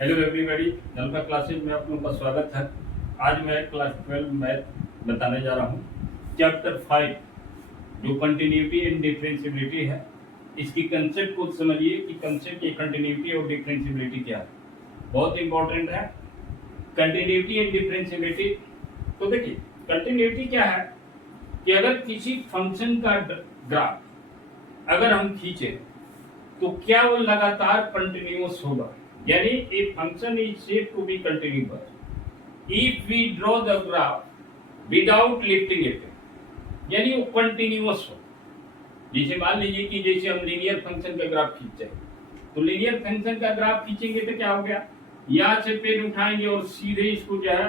Hello everybody, नलका classes में आप लोगों का स्वागत है। आज मैं क्लास 12 मैथ बताने जा रहा हूँ। चैप्टर 5 जो कंटिन्यूटी एंड डिफरेंशियबिलिटी है, इसकी कंसेप्ट को समझिए कि कंसेप्ट ये कंटिन्यूटी और डिफरेंशियबिलिटी क्या है। बहुत इंपॉर्टेंट है कंटिन्यूटी एंड डिफरेंशियबिलिटी। तो देखिए कंटिन्यूटी क्या है कि अगर किसी फंक्शन का ग्राफ अगर हम खींचे तो क्या वो लगातार कंटिन्यूअस होगा, यानी a function is said to be continuous if we draw the graph without lifting it, यानी वो कंटिन्यूअस हो। जैसे मान लीजिए कि जैसे हम लीनियर फंक्शन का ग्राफ खींचते हैं, तो लीनियर फंक्शन का ग्राफ खींचेंगे तो क्या हो गया, यहाँ से पेन उठाएंगे और सीधे इसको जो है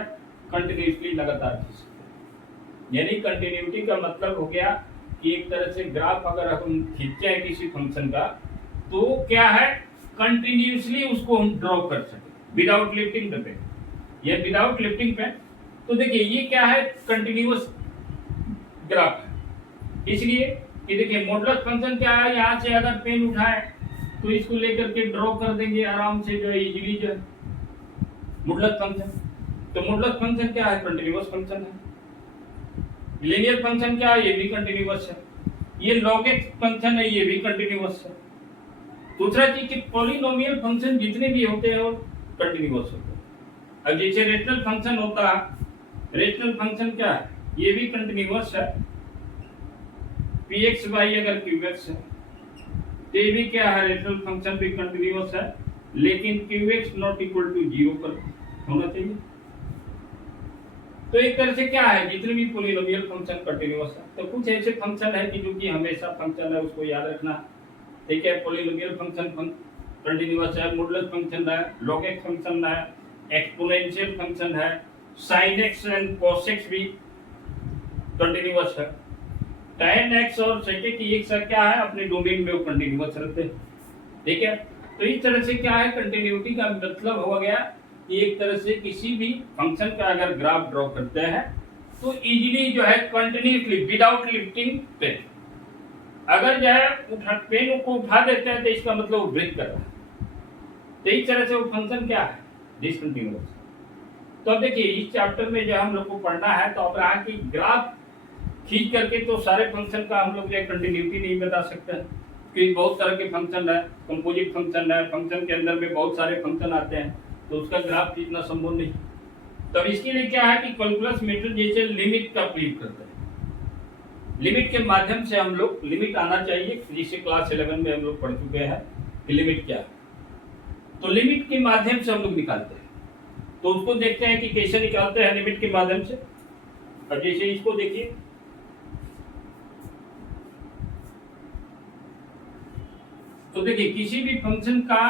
कंटिन्यूसली लगातार खींच सकते हैं। यानी कंटिन्यूटी का मतलब हो गया कि एक तरह से ग्राफ अगर हम खींचते हैं किसी फंक्शन का, तो क्या है कंटिन्यूसली उसको हम ड्रॉ कर सके विदाउट लिफ्टिंग द पेन, या विदाउट लिफ्टिंग पेन। तो देखिए ये क्या है, कंटिन्यूअस ग्राफ है। इसलिए कि देखिए मॉडुलस फंक्शन क्या है, यहाँ से अगर पेन उठाए तो इसको लेकर के ड्रॉ कर देंगे आराम से, जो है इजीली जो है मॉडुलस फंक्शन। तो मॉडुलस फंक्शन क्या है, कंटिन्यूअस फंक्शन है। लीनियर फंक्शन क्या है, ये भी कंटिन्यूअस है। ये लॉग एक्स फंक्शन है, ये भी कंटिन्यूअस है। दूसरा चीज कि पॉलिनोमियल फंक्शन जितने भी होते हैं वो कंटिन्यूअस होते हैं। अब जैसे रेशनल फंक्शन होता है, रेशनल फंक्शन क्या है, ये भी कंटिन्यूअस है। px y अगर qx है तो ये भी क्या है, रेशनल फंक्शन भी कंटिन्यूअस है, लेकिन qx नॉट इक्वल टू 0 पर होना चाहिए। तो एक तरह से क्या है, जितने भी पॉलिनोमियल फंक्शन कंटिन्यूअस है। तो कुछ ऐसे फंक्शन है कि जो कि हमेशा फंक्शन है, उसको याद रखना। ठीक है, पॉलिनोमियल फंक्शन कंटिन्यूअस है, मॉडुलस फंक्शन है, लॉग एक्स फंक्शन है, एक्सपोनेंशियल फंक्शन है, sin x and cos x भी कंटिन्यूअस है। tan x और sec x क्या है, अपने डोमेन में वो कंटिन्यूअस रहते हैं। ठीक है, तो इस तरह से क्या है, कंटिन्यूटी का मतलब हो गया कि एक तरह से किसी भी फंक्शन का अगर ग्राफ ड्रॉ करते हैं तो इजीली जो है कंटिन्यूअसली विदाउट लिफ्टिंग पेन, अगर जो है पेन को उठा देते हैं तो इसका मतलब वो ब्रेक कर रहा है। तो इस तरह से वो फंक्शन क्या है, डिसकंटिन्यूअस। तो अब देखिए इस चैप्टर में जो हम लोग को पढ़ना है, तो अब रहा कि ग्राफ खींच करके तो सारे फंक्शन का हम लोग जो कंटिन्यूटी नहीं बता सकते, क्योंकि बहुत तरह के फंक्शन है, कंपोजिट फंक्शन है, फंक्शन के अंदर में बहुत सारे फंक्शन आते हैं, तो उसका ग्राफ खींचना संभव नहीं। तब इसके लिए क्या है कि कैलकुलस मेथड जैसे लिमिट का प्रयोग करते हैं। लिमिट के माध्यम से हम लोग, लिमिट आना चाहिए, जिसे क्लास 11 में हम लोग पढ़ चुके हैं कि लिमिट क्या है। तो लिमिट के माध्यम से हम लोग निकालते हैं, तो उसको देखते हैं कि कैसे निकालते हैं लिमिट के माध्यम से। अब जैसे इसको देखिए, तो देखिए किसी भी फंक्शन का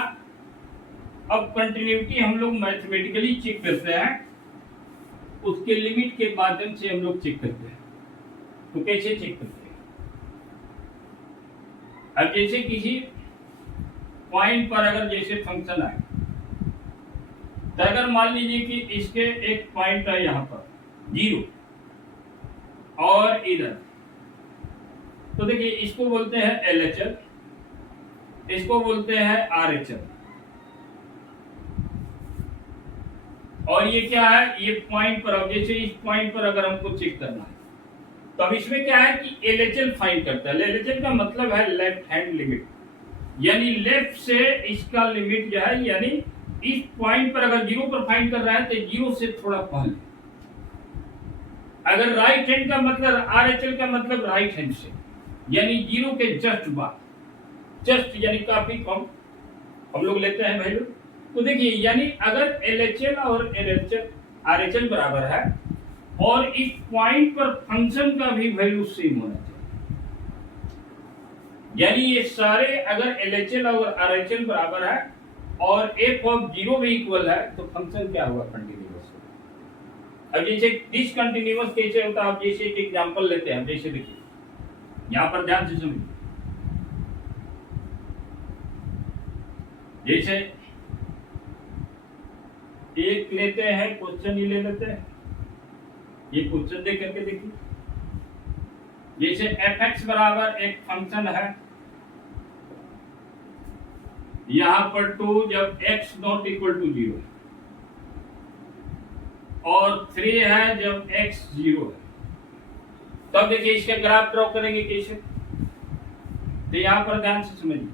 अब कंटिन्यूटी हम लोग मैथमेटिकली चेक करते हैं, उसके लिमिट के माध्यम से हम लोग चेक करते हैं। तो कैसे चेक करते हैं, अब जैसे किसी पॉइंट पर अगर जैसे फंक्शन आए, तो अगर मान लीजिए कि इसके एक पॉइंट है यहाँ पर 0 और इधर, तो देखिए इसको बोलते हैं LHL, इसको बोलते हैं RHL, और ये क्या है, ये पॉइंट पर, अब जैसे इस पॉइंट पर अगर हमको चेक करना है, तो अब इसमें क्या है कि LHL फाइंड करता है। LHL का मतलब है लेफ्ट हैंड लिमिट, यानी लेफ्ट से इसका लिमिट जो है, यानी इस पॉइंट पर अगर 0 पर फाइंड कर रहा है तो 0 से थोड़ा पहले। अगर राइट हैंड का मतलब, RHL का मतलब राइट हैंड से, यानी 0 के जस्ट बाद, जस्ट यानी काफी कम हम लोग लेते हैं वैल्यू। तो देखिए यानी अगर LHL और RHL बराबर है और इस पॉइंट पर फंक्शन का भी वैल्यू सेम होना चाहिए, यानी ये सारे अगर LHL और RHL बराबर है और f ऑफ 0 भी इक्वल है, तो फंक्शन क्या होगा, कंटिन्यूअस होगा। अब जैसे डिसकंटिन्यूअस कैसे होता है, अब जैसे एक एग्जांपल लेते हैं। जैसे देखिए यहाँ पर ध्यान से सुनिए, जैसे एक लेते हैं क्वेश्चन ही ले लेते हैं, ये क्वेश्चन देख करके देखिए, जैसे fx बराबर एक फंक्शन है यहां पर 2 जब x नॉट इक्वल टू 0 और 3 है जब x 0 है। तब देखिए इसका ग्राफ ड्रॉ करेंगे कैसे, तो यहां पर ध्यान से समझिए,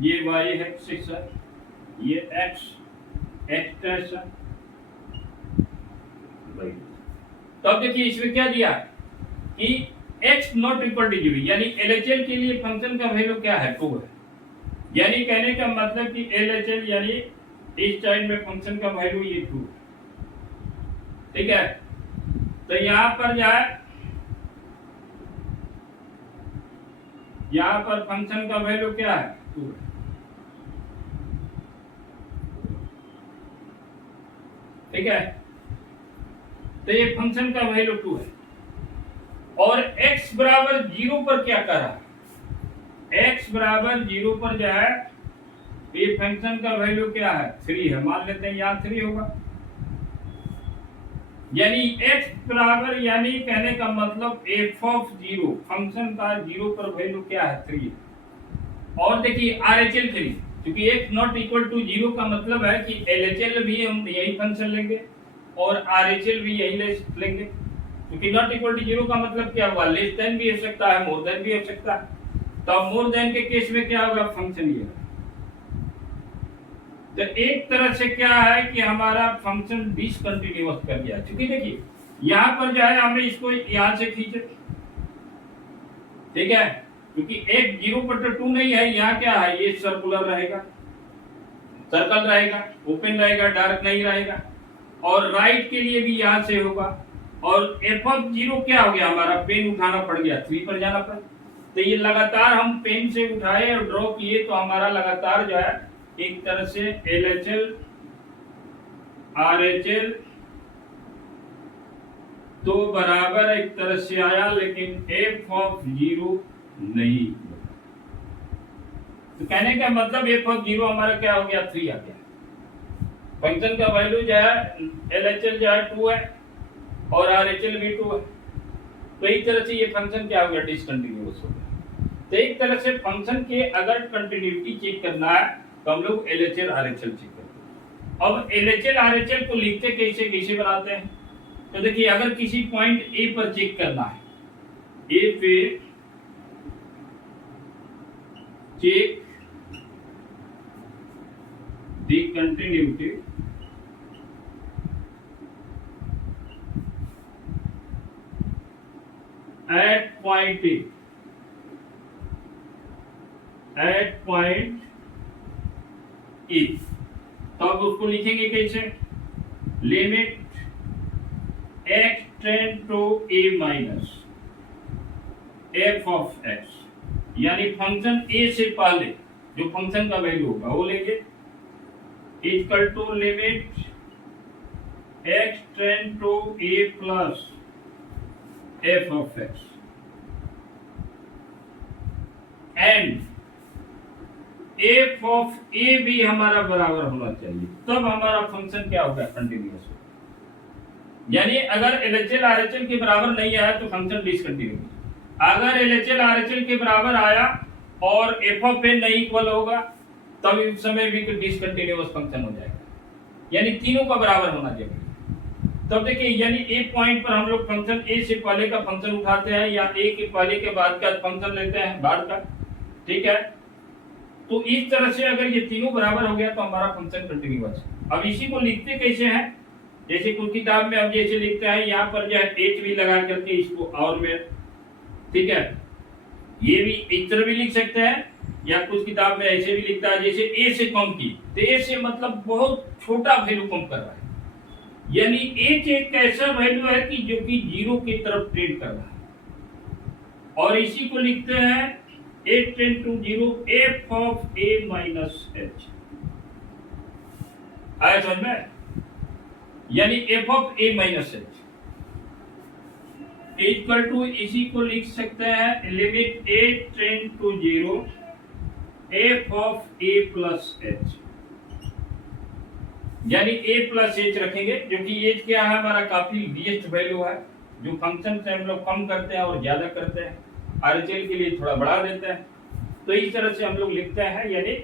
ये y एक्सिस है, ये x डैश है। तब देखिए इसमें क्या दिया कि x नॉट इक्वल टू 0, यानी LHL के लिए फंक्शन का वैल्यू क्या है, 2 है। यानी कहने का मतलब कि LHL यानी इस साइड में फंक्शन का वैल्यू ये 2, ठीक है। तो यहां पर जाए, यहां पर फंक्शन का वैल्यू क्या है, 2 है, ठीक है। तो ये फंक्शन का वैल्यू 2 है और x बराबर 0 पर क्या कर रहा है, x बराबर 0 पर जो है ये फंक्शन का वैल्यू क्या है, 3 है। मान लेते हैं यहाँ 3 होगा, यानी x बराबर, यानी कहने का मतलब f ऑफ 0, फंक्शन का 0 पर वैल्यू क्या है, 3 है। और देखिए RHL के लिए, क्योंकि x नॉट इक्वल टू 0 का मतलब है कि LHL भी हम यही फंक्शन लेंगे और RHL भी यही लेंगे, क्योंकि नॉट इक्वल टू 0 का मतलब क्या हुआ, लेस देन भी हो सकता है, मोर देन भी हो सकता है। तो मोर देन के केस में क्या होगा, फंक्शन ये। तो एक तरह से क्या है कि हमारा फंक्शन डिसकंटिन्यूअस कर दिया, क्योंकि देखिए यहाँ पर जो है हमने इसको यहाँ से खींचे, ठीक है, क्योंकि एक 0/2 नहीं है, यहाँ क्या है, ये सर्कुलर रहेगा, सर्कल रहेगा, ओपन रहेगा, डार्क नहीं रहेगा। और राइट के लिए भी यहाँ से होगा। और f ऑफ 0 क्या हो गया, हमारा पेन उठाना पड़ गया, 3 पर जाना पड़ा। तो ये लगातार हम पेन से उठाए और ड्रॉ किए, तो हमारा लगातार जो है एक तरह से LHL RHL तो बराबर एक तरह से आया, लेकिन f ऑफ 0 नहीं। तो कहने का मतलब f ऑफ 0 हमारा क्या हो गया, 3 आ गया। फंक्शन का वैल्यू जो है LHL जो है 2 है और RHL भी 2 है। तो एक तरह से ये फंक्शन क्या हो गया, डिसकंटिन्यूअस हो गया। तो एक तरह से फंक्शन के अगर कंटिन्यूटी चेक करना है तो हम लोग LHL RHL चेक करते हैं। अब LHL RHL को लिखते कैसे बनाते हैं, तो देखिए अगर किसी पॉइंट A पर चेक करना है, A पे check the continuity at point A, at point A, तो अब उसको लिखेंगे कैसे, limit x tend to a minus f of x, यानी फंक्शन a से पहले जो फंक्शन का वैल्यू होगा वो लेंगे, equal to limit x tend to a plus f of x and f of a भी हमारा बराबर होना चाहिए, तब हमारा फंक्शन क्या होगा, कंटिन्यूअस होगा। यानी अगर LHL RHL के बराबर नहीं आया तो फंक्शन डिसकंटिन्यूअस, अगर LHL RHL के बराबर आया और f of a नहीं इक्वल होगा तब इस समय भी डिसकंटिन्यूअस फंक्शन हो जाएगा, यानी तीनों का बराबर होना चाहिए। तब देखिए यानी एक पॉइंट पर हम लोग फंक्शन a से पहले का फंक्शन उठाते हैं या a के पहले के बाद का फंक्शन लेते हैं बाद का, ठीक है। तो इस तरह से अगर ये तीनों बराबर हो गया तो हमारा फंक्शन कंटिन्यूअस है। अब इसी को लिखते कैसे हैं, जैसे कुछ किताब में हम जैसे लिखते हैं यहाँ पर जो है h भी लगा करके इसको और में, ठीक है, ये भी इस तरह भी लिख सकते हैं, या कुछ किताब में ऐसे भी लिखता है जैसे a से कम की, तो a से मतलब बहुत छोटा वैल्यू कम कर रहा है, यानी h एक ऐसा वैल्यू है कि जो कि 0 की तरफ ट्रेंड कर रहा है। और इसी को लिखते हैं a tend to 0 f of a minus h, आया समझ में, यानी f of a minus h equal to, इसी को लिख सकते हैं limit a tend to 0 f of a plus h, यानी a प्लस h रखेंगे, जो कि h क्या है, हमारा काफी लीस्ट वैल्यू है, जो फंक्शन से हम लोग कम करते हैं और ज्यादा करते हैं। RHL के लिए थोड़ा बढ़ा देते हैं। तो इस तरह से हम लोग लिखते हैं, यानी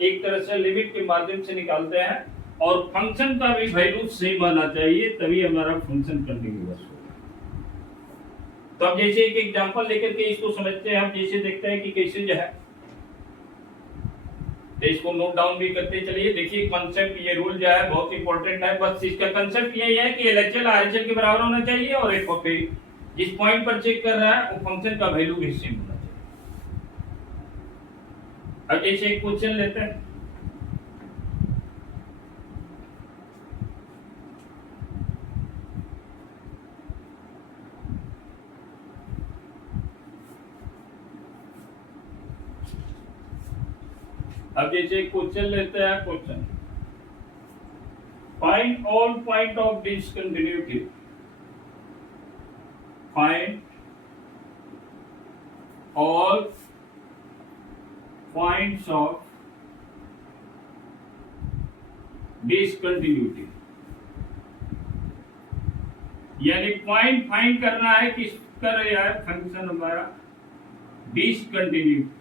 एक तरह से लिमिट के माध्यम से निकालते हैं, और फंक्शन का भी वैल्यू सेम आना चाहिए, तभी हमारा फंक्शन कंटिन्यूअस होगा। तो अब जैसे एक एग्जांपल लेकर के इसको समझते हैं, हम जैसे देखते हैं कि कैसे जो है, तो इसको नोट डाउन भी करते चलिए। देखिए कॉन्सेप्ट, ये रूल जो है बहुत इंपॉर्टेंट है। बस इसका कॉन्सेप्ट यही है कि LHL RHL के बराबर होना चाहिए, और एक कॉपी जिस पॉइंट पर चेक कर रहा है वो फंक्शन का वैल्यू भी सेम होना चाहिए। अब जैसे एक क्वेश्चन लेते हैं, अब जैसे क्वेश्चन लेते हैं, question find all point of discontinuity, find all points of discontinuity, यानी पॉइंट फाइंड करना है किस कर रहा है फंक्शन हमारा डिसकंटिन्यूटी,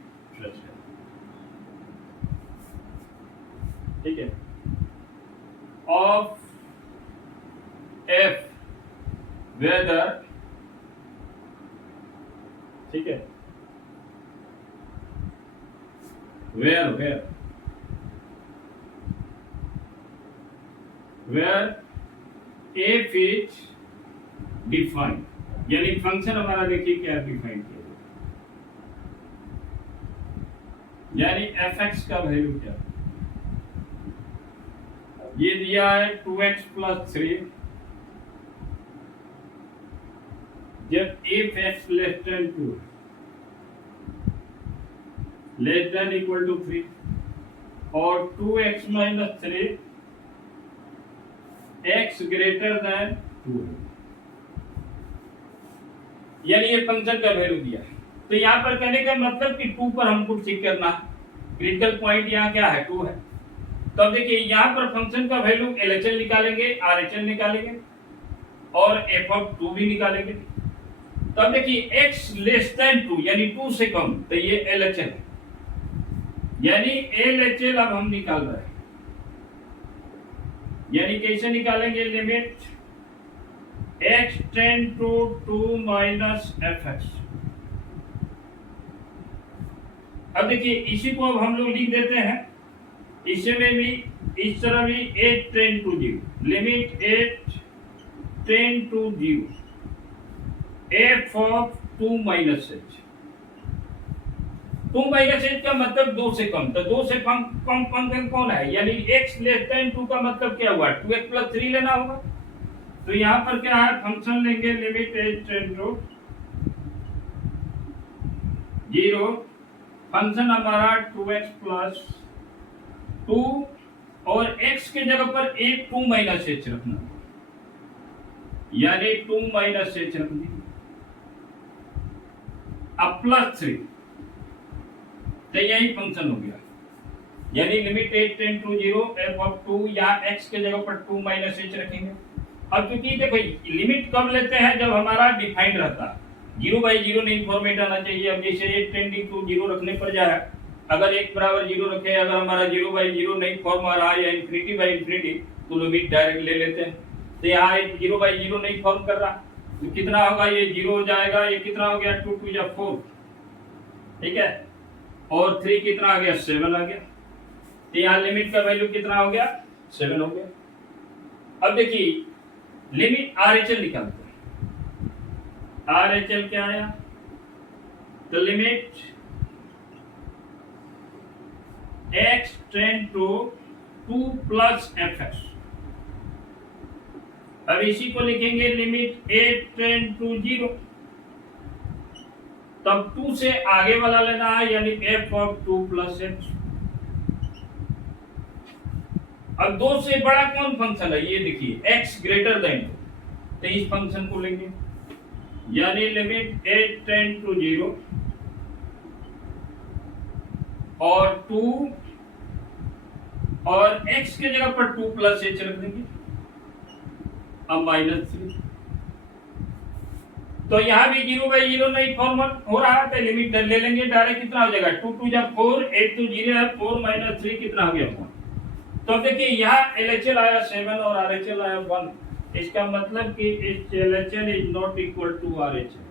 ठीक है, ऑफ एफ वेदर, ठीक है, where f is defined, यानी फंक्शन हमारा देखिए क्या डिफाइन किया, यानी fx का वैल्यू क्या, ये दिया है 2x + 3, जब f(x) <2 ≤ 3 और 2x - 3 x > 2, यानी ये फंक्शन का वैल्यू दिया है। तो यहाँ पर कहने का मतलब कि 2 पर हमको चेक करना है, क्रिटिकल पॉइंट यहाँ क्या है 2 है। तो अब देखिए यहाँ पर फंक्शन का वैल्यू LHL निकालेंगे, RHL निकालेंगे और f(2) भी निकालेंगे। तो अब देखिए x < 2 यानी 2 से कम, तो ये LHL है, यानी LHL अब हम निकाल रहे हैं, यानी कैसे निकालेंगे, लिमिट x → 2 - fx। अब देखिए इसी को अब हम लोग लिख देते हैं, इसमें भी इस तरह भी 8 → 0, लिमिट 8 → 0 f(2 - h)। 2 - h का मतलब 2 से कम, तो 2 से कम फंक्शन कौन है, यानी x < 2 का मतलब क्या हुआ, 2x + 3 लेना होगा। तो यहाँ पर क्या है, फंक्शन लेंगे लिमिट 8 → 0, फंक्शन हमारा 2x + 2 और x के जगह पर एक 2 - h रखना, यानी 2 - h रख दी, अब +3, तो यही फंक्शन हो गया, यानी लिमिट 8 → 0 f(2), या x के जगह पर 2 - h रखेंगे। अब क्योंकि देखो लिमिट कब लेते हैं, जब हमारा डिफाइंड रहता है, 0/0 नहीं फॉर्मेट आना चाहिए। अब जैसे 8 → 0 रखने पर जाए, अगर 1 = 0 रखे, अगर हमारा 0/0 नहीं फॉर्म आ रहा है या ∞/∞, तो लिमिट डायरेक्ट ले लेते हैं। तो यहाँ 0/0 नहीं फॉर्म कर रहा, तो कितना होगा, ये 0 हो जाएगा, ये कितना हो गया 2 × 2 = 4, ठीक है, और 3 कितना आ गया 7 आ गया। तो यहाँ लिमिट का वैल्यू कितना हो गया 7 हो गया। अब देखिए लिमिट RHL निकालते हैं, RHL क्या आया, तो लिमिट x → 2 + fx। अब इसी को लिखेंगे लिमिट 8 → 0, तब 2 से आगे वाला लेना है, यानी f(2 + h)। अब 2 से बड़ा कौन फंक्शन है, ये देखिए x > 2, तो इस फंक्शन को लेंगे, यानी लिमिट 8 → 0 और 2 और x के जगह पर 2 + h रख देंगे, अब -3, तो यहाँ भी 0/0 नहीं फॉर्म हो रहा है, तो लिमिट ले लेंगे डायरेक्ट। कितना हो जाएगा 2 2 जा 4, 8 2 0 है, 4 - 3 कितना हो गया 1। तो देखिए यहाँ LHL आया 7 और RHL आया 1। इसका मतलब कि इस LHL is not equal to RHL।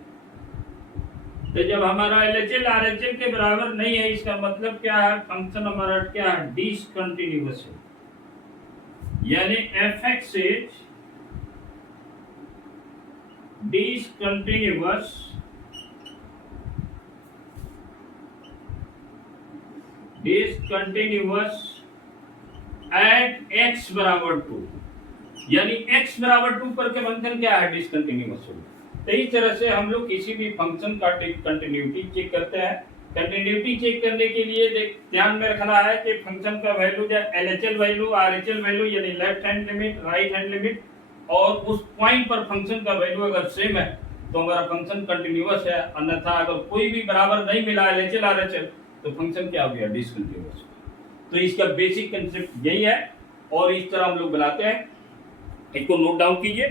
तो जब हमारा LHL RHL के बराबर नहीं है, इसका मतलब क्या है, फंक्शन हमारा क्या है, डिसकंटिन्यूअस है। यानी fx is discontinuous at x बराबर 2। यानी x बराबर 2 पर के फंक्शन क्या है, डिसकंटिन्यूअस होगा। तो इस तरह से हम लोग किसी भी फंक्शन का कंटिन्यूटी चेक करते हैं। कंटिन्यूटी चेक करने के लिए ध्यान में रखना है कि फंक्शन का वैल्यू या LHL वैल्यू, RHL वैल्यू यानी left hand limit, right hand limit, और उस पॉइंट पर फंक्शन का वैल्यू अगर सेम है तो हमारा फंक्शन कंटिन्यूअस है। अन्यथा अगर कोई भी बराबर नहीं मिला LHL RHL तो फंक्शन क्या हो गया, डिसकंटिन्यूअस। तो इसका बेसिक कंसेप्ट यही है और इस तरह हम लोग बनाते हैं। इसको नोट डाउन कीजिए।